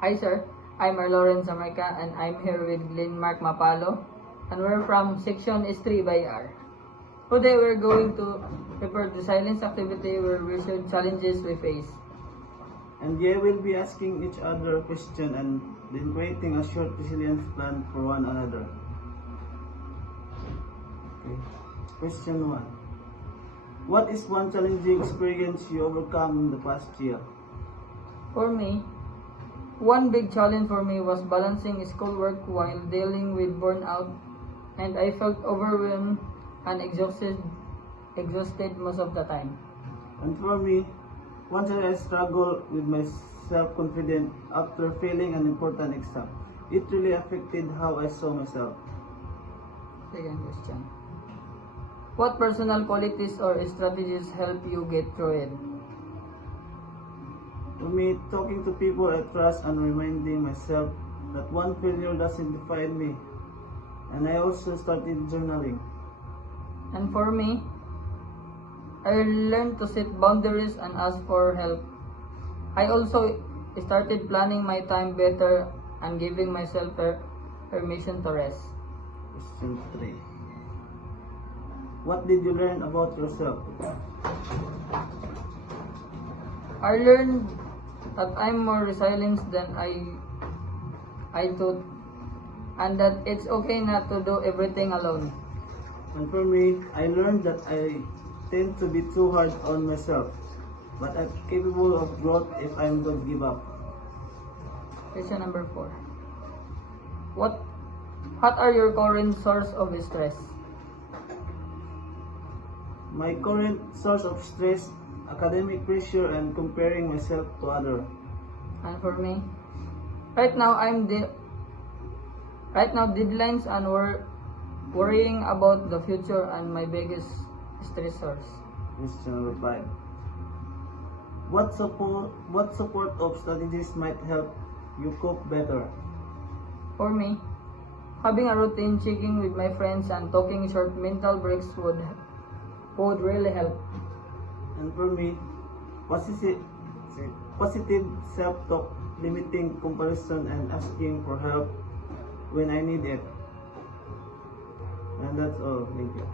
Hi sir, I'm Lawrence America and I'm here with Glenmark Mapalo and we're from section S3 by R. Today we're going to report the silence activity where we show challenges we face. And we will be asking each other a question and then creating a short resilience plan for one another. Okay. Question 1. What is one challenging experience you overcome in the past year? For me, one big challenge for me was balancing schoolwork while dealing with burnout, and I felt overwhelmed and exhausted most of the time. And for me, once I struggled with my self-confidence after failing an important exam. It really affected how I saw myself. Second question. What personal qualities or strategies help you get through it? For me, talking to people I trust and reminding myself that one failure doesn't define me. And I also started journaling. And for me, I learned to set boundaries and ask for help. I also started planning my time better and giving myself permission to rest. Question 3. What did you learn about yourself? I learned that I'm more resilient than I thought, and that it's okay not to do everything alone. And for me, I learned that I tend to be too hard on myself, but I'm capable of growth if I don't give up. Question number 4. What are your current source of stress? My current source of stress, academic pressure, and comparing myself to others. And for me, right now deadlines and worrying about the future and my biggest stressors. Question number 5. What support of strategies might help you cope better? For me, having a routine, checking with my friends, and taking short mental breaks would really help. And for me, positive self-talk, limiting comparison, and asking for help when I need it. And that's all. Thank you.